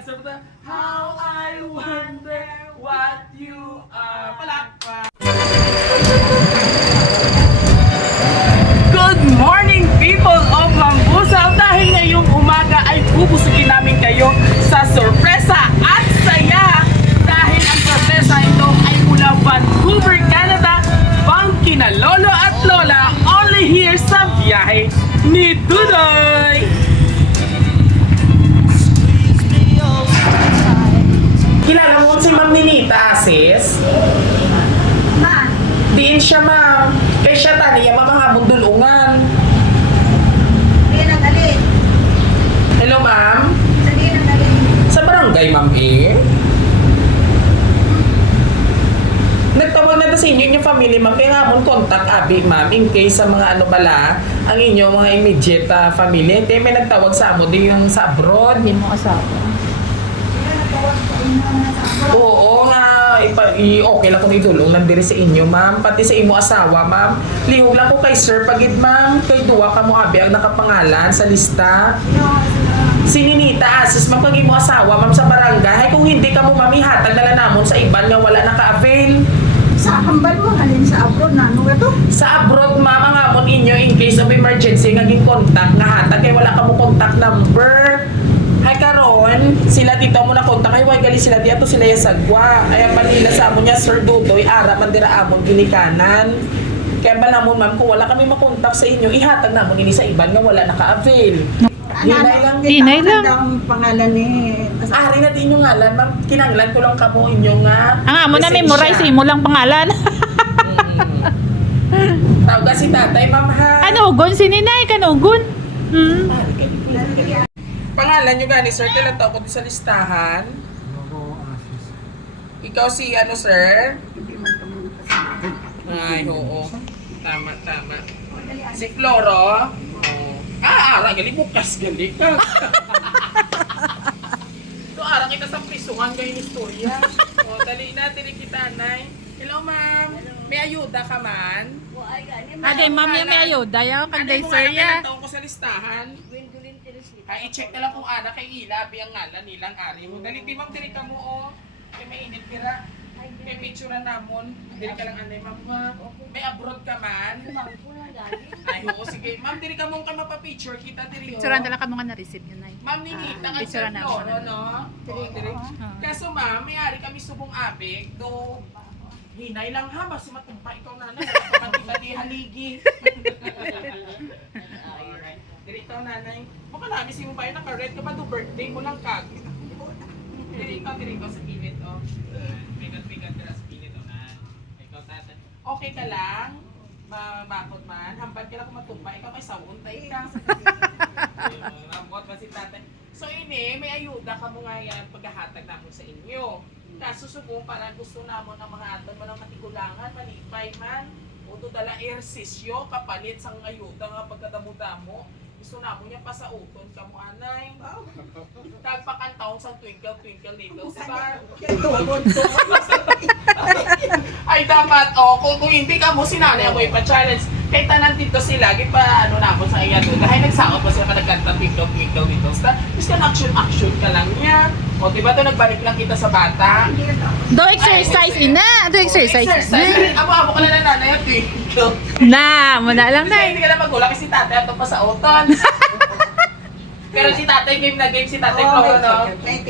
answer to how I wonder what you are. Palakpak! Good morning people of Mambusaw! Dahil ngayong umaga ay bubusugin namin kayo sa sorpresa at saya! Dahil ang sorpresa ito ay mula Vancouver, Canada, pang kina Lolo at Lola, only here sa biyahe ni Dudoy! Kilala mo si Ma'am Ninita, sis? Ma, Diin siya, ma'am. Kaya siya taniya, makangabong dulungan. sabihin ang alin. Hello, ma'am? Sabihin ang alin. Sa barangay, ma'am, eh? Nagtawag na sa inyo yung family, ma'am. Kaya nga mong contact, abi, ma'am. In case sa mga ano bala, ang inyo, mga immediate family. Hindi, may nagtawag sa amo din yung sa abroad. Hindi mo asawa. Sila nagtawag sa inyo na sa abroad. Oo nga, okay lang kung idulong nandiri sa inyo, ma'am. Pati sa imo asawa, ma'am. Lihog lang ko kay sir, pagid, ma'am. Kay duwa ka mo, abi, ang nakapangalan sa lista. Si Ninita, asis, ma'am, pag imo asawa, ma'am, sa barangay. Kung hindi ka mo, ma'am, ihatag na lang namon sa iban nga wala naka-avail. Sa hambal mo, halin sa abroad na. Ano ito? Sa abroad, ma'am, ang amon inyo in case of emergency, ngaging contact nga hatag. Kaya wala ka mo contact number. Hay karon, sila dito mo na kontak ay wag gali sila dito sila ya sagwa. Ay panila sa amon niya Sir Dudoy ara man dira amon ginikanan. Kaya ba namon ma'am kung wala kami makontak sa inyo, ihatag namon ini sa iban nga wala naka-avail. Hinay lang. Hinay lang. Ang pangalan ni... Ari na din yung ngalan, ma'am. Kinanglan ko lang kamo inyo nga. Ang amo na lisensya. memorize mo lang pangalan. Tawag si tatay, ma'am ha. Kanugon si Ninay, kanugon. Pangalan nyo gani, sir, kailan tao ko din sa listahan? Ikaw si ano, sir? Ay, oo. Tama, tama. Si Floro? Ara, gali bukas, gali ka. So, ara kita sa prisungan kayo yung istorya. O, dali na, dili kita, nay. Hello, ma'am. May ayuda ka man? Agay ma'am yung may ayuda yaw kag day sir Ano ya. mo ko sa listahan? Ay, i-check na lang kung ana kay Ila, biyang ngalan nilang ari mo. Dali, di ma'am, diri ka mo, oh. Kay may init pira. Kay picture namon. Diri ka lang anay, ma'am. May abroad ka man. Ay, oo, sige. Ma'am, diri ka mo ka mapapicture kita, diri, oh. Picturean dala ka mo nga na-receive yun ay. Ma'am, ninita ang Picturean na ako. Floro, no? Oo, diri. Ah. Kaso, ma'am, may ari kami subong abig, do hinay lang ha, basi matumpa ikaw nanay. Pati haligi. Alright. Dito nanay. Baka namin si mo ba yun, naka-red ka ba to birthday mo lang kag? Dito sa kilid, oh. Bigat ka sa kilid, oh na. Ikaw tatay. Okay ka lang? Bakot man? Hambad ka lang kung matumpa. Ikaw may sawuntay ka. Rambot ba si tatay? So ini, may ayuda ka mo nga yan paghahatag namin sa inyo. Kaso subong para gusto namon ang mga aton mo ng matigulangan, malipay man. O to dala ersisyo, kapalit sang ayuda nga pagkadamo-damo. Gusto namon niya pa sa uton ka mo anay. Tagpakantaon sang Twinkle Twinkle Little Star. Ay dapat, kung hindi ka mo sinanay ako ipa-challenge. Kaya tanan dito sila, pa ano namon sa iya doon. Dahil nagsaot pa sila ka nagkanta Twinkle Twinkle Little Star. Tapos ka action ka lang niya. O diba to nagbalik lang kita sa bata? Do exercise ina, do exercise. Amo ka na nanay at Twinkle. Na, muna lang Kasi na. hindi ka na magulang kasi si tatay ato pa sa uton. Pero si tatay game na game, si tatay pro no.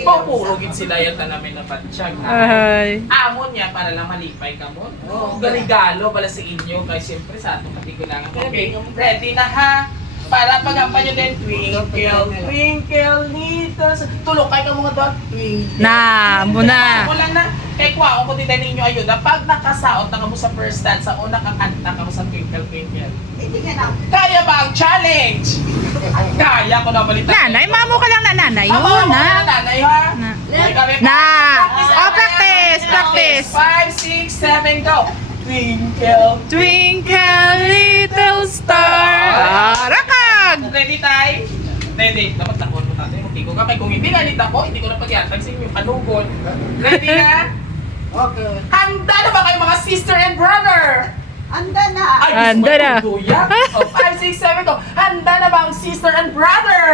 Pupurugin sila yan na namin na patsyag. Ay. Amon niya para lang malipay ka mo. Garigalo pala sa inyo kay siyempre sa atong katigulangan. Okay, ready na ha? Para pagampan nyo din, twinkle, twinkle, little star. Tulog kayo ka mga doon, twinkle. Na, muna. Wala na. Kaya kuha ko din ninyo ayuda. Pag nakasaot na ka mo sa first dance, sa una kakanta ka mo sa twinkle, twinkle. Kaya ba ang challenge? Kaya ko na balitan. Nanay, mamo ka lang na nanay. Amo, Yun na. na. Nanay ha? Na. Okay, kami. Na. Practice, Oh, practice, practice. 5, 6, 7, go. Twinkle. Twinkle little star. Rakag. Ready tayo? Ready. Dapat takon mo tatay. Hindi ko ka. Kaya kung hindi ganit ako, hindi ko na pag-iatag sa inyo yung kanugon. Ready na? Okay. Handa na ba kayo mga sister and brother? Anda na. Ay, Handa na. Oh, 5, 6, 7, go. Handa na ba ang sister and brother?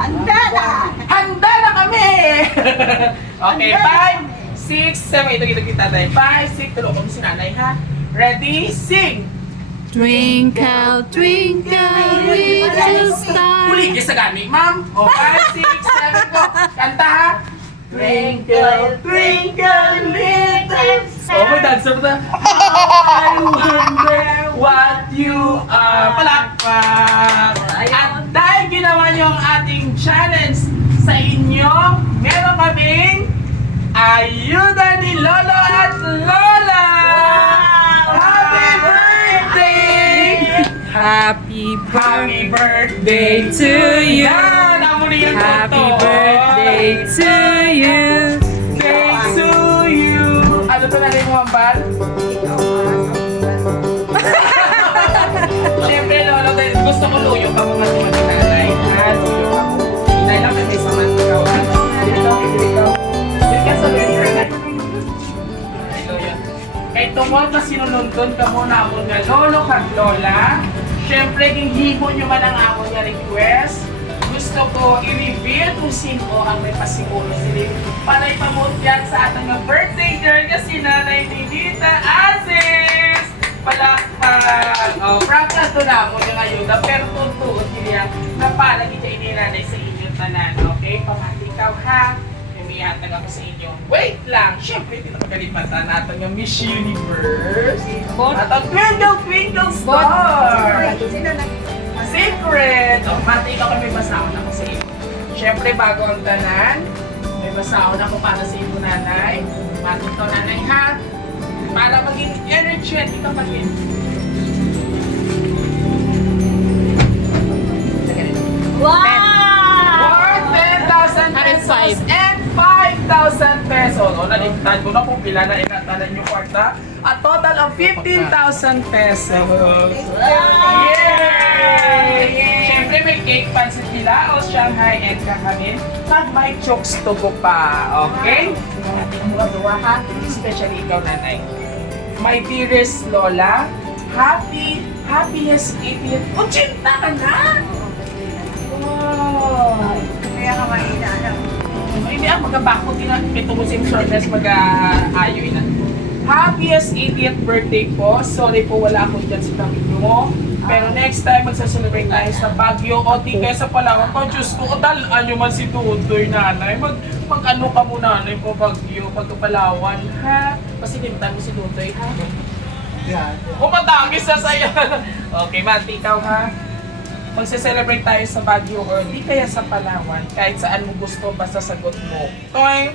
Anda na. Handa na kami! Okay, 5, 6, 7. Ito kita tayo. 5, 6, tulog kami si nanay ha. Ready, sing! Twinkle, twinkle, little star. Huli kayo sa gamit, ma'am. O, 5, 6, 7, go. Kanta ha. Twinkle, twinkle, little star. Oh, may dancer na. I wonder what you are. Palakpak. At dahil ginawa niyo ang ating challenge sa inyo, meron kaming ayuda ni Lolo at Lola! Happy birthday! Happy Happy birthday to you. Yan! Amo na yan, Happy Toto. birthday to you. Birthday to you. Ano to natin mo, Ambal? Siyempre, Lolo, dahil gusto ko luyo ka mga tuwan ni nanay. Luyo ako. Hinay lang kasi sa man ikaw. Dito. Dito ka sa birthday. Luyo. Kay tungkol na sinunundon ka muna ako nga Lolo kag Lola. Siyempre, hihibo nyo man ang ako nga request. Gusto ko i-reveal kung sino ang may pasiguro sila. Para ipamot yan sa atang nga birthday girl kasi Nanay Ninita Aziz! Palakpak! Oh, prank na ito na mo yung ayuda, pero tutuot niya na para kita ininanay sa inyong tanan. Okay? Panghatikaw ha! Umihatag ako sa inyo. Wait lang! Siyempre, hindi na pagkalipatan natin yung Miss Universe. At ang Twinkle Twinkle Star! Secret! O, mati ka kami basaon ako sa iyo. Siyempre, bago ang tanan, may basaon ako para sa iyo, nanay. Mati ko, nanay, ha? Para maging energetic ka maging. Worth 10,000 pesos and 5,000 pesos. O, naligtan ko na kung pila na inatanan yung kwarta. A total of 15,000 pesos. Yay! Siyempre may cake, pansit nila o Shanghai and kakamin. Pag may chokes tugo pa, okay? Ating mga duwa ha, especially ikaw nanay. My dearest Lola, happiest 80th. O, chinta ka na! Wow! Kaya ka mahina. Hindi ako magkabako din na ito mo si shortness mag-ayoy na. Happiest 80th birthday po. Sorry po wala ako dyan sa tabi mo. Pero next time magsaselebrate tayo sa Baguio o di kaya sa Palawan. Oh, Diyos ko, dalaan nyo man si Tutoy, nanay. Mag-ano ka mo, nanay, po Baguio, pagka-Palawan, ha? Kasi kintan mo si Tutoy, ha? O matangis na sa'yo. Okay, Mati, ikaw, ha? Magsaselebrate tayo sa Baguio or di kaya sa Palawan. Kahit saan mo gusto, basta sagot mo. Toing!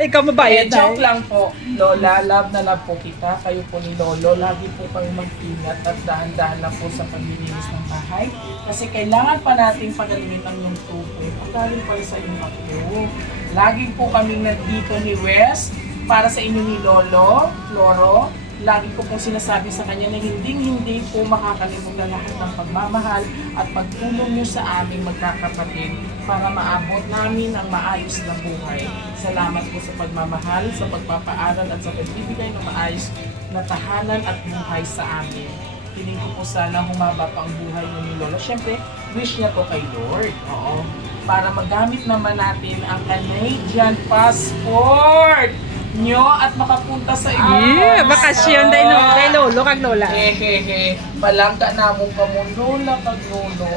Ikaw mabayad Joke lang po. Lola, love na love po kita. Kayo po ni Lolo. Lagi po kami mag-ingat at dahan-dahan lang po sa paglilinis ng bahay. Kasi kailangan pa nating pagalingin ang yung tubig. Pagkaling pala sa inyong ako. Lagi po kaming nandito ni Wes para sa inyo ni Lolo, Floro. Lagi ko pong sinasabi sa kanya na hindi po makakalimutan lahat ng pagmamahal at pagtulong niyo sa aming magkakapatid para maabot namin ang maayos na buhay. Salamat po sa pagmamahal, sa pagpapaaral at sa pagbibigay ng maayos na tahanan at buhay sa amin. Piling ko po sana humaba pa ang buhay niyo ni Lolo. Siyempre, wish niya po kay Lord. Oo. Para magamit naman natin ang Canadian passport nyo at makapunta sa inyo. Yeah, bakasyon dahil Lolo kag Lola. Hehehe. Palangka na mo ka mo, Lola kag Lolo.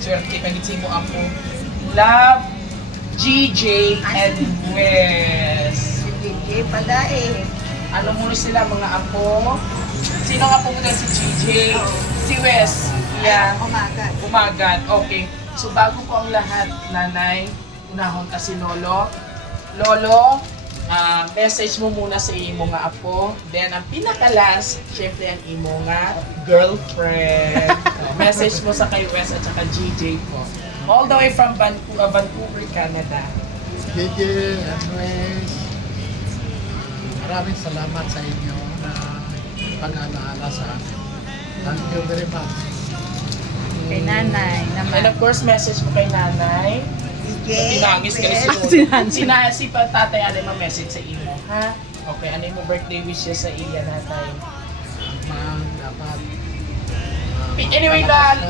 Swerte kagitsin mo ako. Love, GJ and Wes. DJ pala eh. Ano muna sila mga apo? Sino nga po muna si GJ? Si Wes. Yeah. Umagat. Umagat. Okay. So bago po ang lahat, nanay, unahon ka si Lolo. Lolo, message mo muna sa imo nga apo. Then, ang pinaka-last, syempre ang imo nga girlfriend. Message mo sa kay Wes at saka GJ po. All the way from Vancouver, Canada. JJ and Wes, maraming salamat sa inyo na pag-alaala sa amin. Thank you very much. Kay nanay And naman. of course, message mo kay nanay. DJ. Tinangis ka na si Lolo. Si tatay, ano yung message sa imo, ha? Okay, ano yung birthday wish niya sa iya, natay? Dapat Anyway na,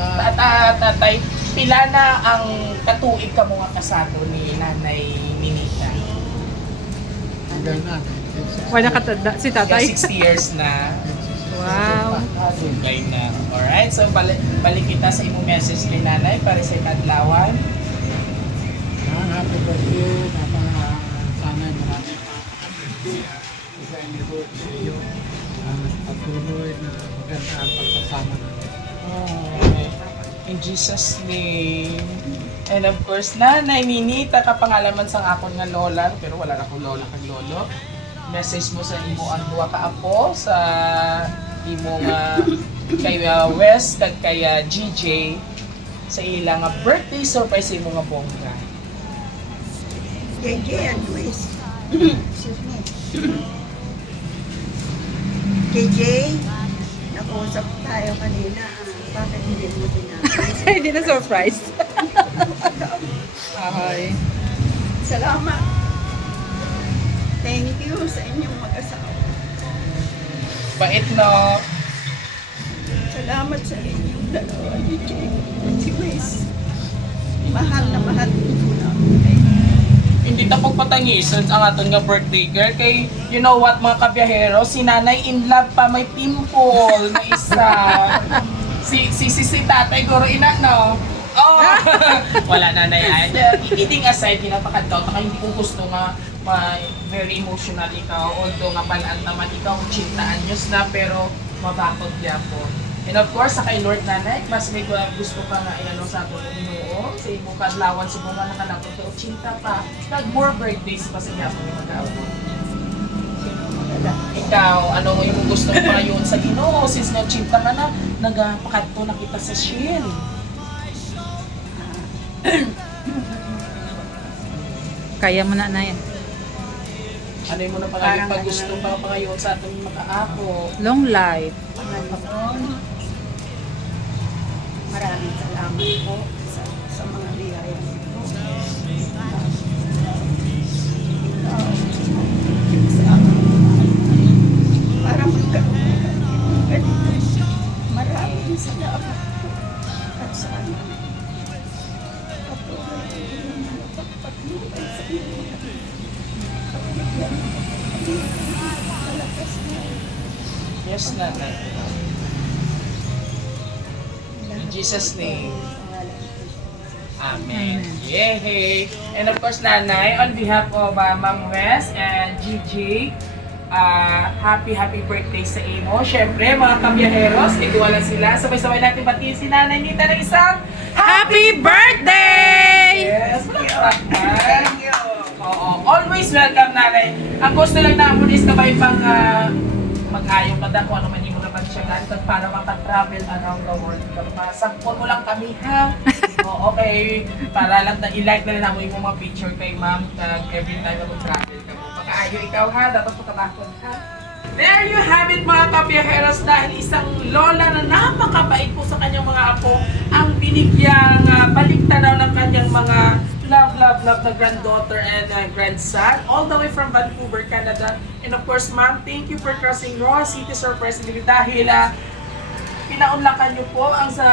tatay, pila na ang katuig ka mga kasado ni Nanay Ninita? Hanggang na. Wala katanda si Kaya tatay. 60 years na. Wow. Dugay na. Alright, so balik kita sa imong message ni Nanay para sa Kadlawan. Happy birthday. Sana marami pa. Isa-enjoy sa iyo. Patuloy na maganda ang pagsasama natin. In Jesus' name. And of course, Nanay Ninita, kapangalaman sa akon nga lola, pero wala na akong lola kag lolo. Message mo sa imo ang duwa ka apo sa imo nga kay West kag kay GJ sa ilang nga birthday surprise sa imo nga bongga. JJ and Luis. Excuse me. JJ, nag-uusap tayo kanina. Bakit hindi mo sinabi? Hindi na surprise. Okay. Salamat. Thank you sa inyong mag-asawa. Bait no. Salamat sa inyong dalawa, JJ. Si Luis. Mahal na mahal ko na. Hindi ta pagpatangisan ang aton nga birthday girl kay you know what mga kabiyahero, si Nanay in love pa may pimple na isa. Si tatay guro ina no. Oh. Wala Nanay ay. Eating aside pinapakadto ta hindi ko gusto nga very emotional ikaw although nga balaan naman ikaw 80 anyos na pero mabakod gyapon. And of course, sa kay Lord Nanay, mas may gusto ka nga inano sa ato ng Ginoo, sa imong kadlawan sa mga nakalapot sa 80 pa, nag more birthdays pa sa gyapon ni mag-aabot. Ikaw, ano mo yung gusto mo ngayon sa Ginoo? Since nga 80 ka na, nagpakadto na kita sa shield. Kaya mo na yan. Ano yung muna pa ngayon pag gusto pa ngayon sa ating mag-aapo? Long life. Panginoon, maraming salamat po sa mga biyaya nito. Ikaw, sa para magkaroon ng ganito. Maraming salamat po. At sana patuloy ang inyong pagpatuloy sa inyo. Yes, Nanay. In Jesus' name. Amen. Yay! And of course, Nanay, on behalf of Ma'am Wes and GG, happy birthday sa imo. Siyempre, mga kabiyaheros, ituwala sila. Sabay-sabay natin batiin si Nanay Nita ng isang Happy birthday! Yes! Thank you! Oo, always welcome, Nanay. Ang gusto lang namin is kabay pang mag-ayaw ka kung ano man yung mga pagsyagan para makatravel around the world. Sangkon mo lang kami, ha? Oo, okay. Para lang na i-like na namin yung mga picture kay ma'am every time na mag-travel ka mo. Pagka-ayaw ikaw, ha? Dapat po kabakon, ha? There you have it, mga kabiyaheros, dahil isang lola na napakabait po sa kanyang mga apo ang binigyang baliktanaw ng kanyang mga love na granddaughter and grandson all the way from Vancouver, Canada. And of course, ma'am, thank you for crossing Roa City Surprise dahil pinaunlakan niyo po ang sa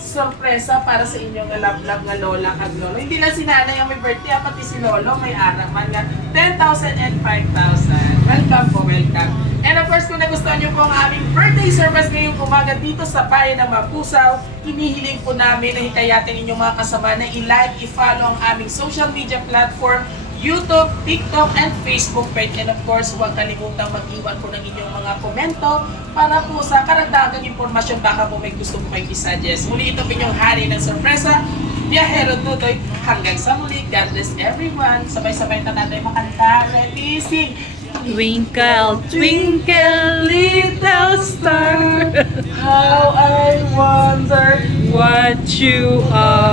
sorpresa para sa inyong love nga lola kag lolo. Hindi lang si nanay ang may birthday, pati si lolo may arang man nga 10,000 and 5,000. Welcome po, welcome. And of course, kung nagustuhan niyo po ang aming birthday service ngayong umaga dito sa bayan ng Mapusaw, hinihiling po namin na hikayatin inyong mga kasama na i-like, i-follow ang aming social media platform, YouTube, TikTok, and Facebook page. And of course, huwag kalimutang mag-iwan po ng inyong mga komento para po sa karagdagang impormasyon baka po may gusto po kayong i-suggest. Muli ito po inyong hari ng sorpresa, Biyahero Tutoy. Hanggang sa muli, God bless everyone. Sabay-sabay na natin makanta. Ready, sing! Twinkle, twinkle, little star, How I wonder what you are.